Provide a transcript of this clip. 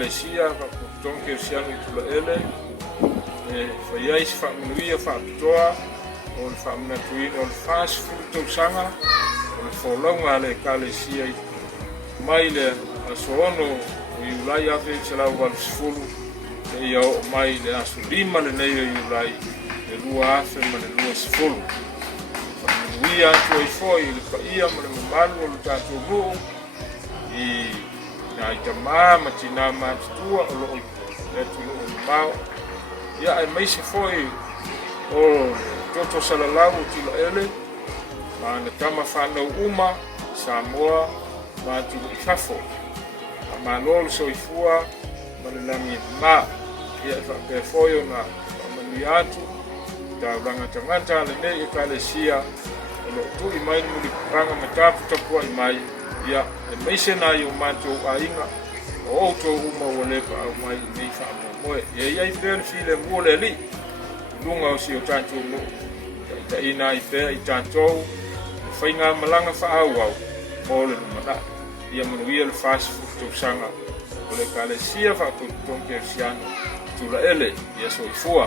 ekalesia whakaputong kersiano I tula ele whaiai si whakamanuia whakapitoa o le whamanatuina o le whasifuru tausanga o le wholaunga le ekalesia mai le asoono o iulai ave salau walusifuru le ia o mai le aso 5 le nei o iulai le 2 afe ma le 2 sifuru whakamanuia atu ai foi le paia ma le mamalu o le tātou muu I na itama ma tina matutua o loo le tulu o mau ia ai maise foi o toto salalau tila ele ma na tama whanau uma Samoa ma tulu I fafo ma lolo soifua ma le lami ma ia I whape foi o na manui atu ta uranga tangata le nei ekalesia o loo tu I mai muli kuranga matapu tapua I mai ia e meise na I o mātou ainga o auto uma o lepa au mai nei whaamoe ia I pēr file mua le li lunga o si o tātou no ta ina I pēr I tātou whainga malanga whaau au o le numana ia manuia le whasifu tausanga o le kalesia whakaputong kersiano tula ele ia soifua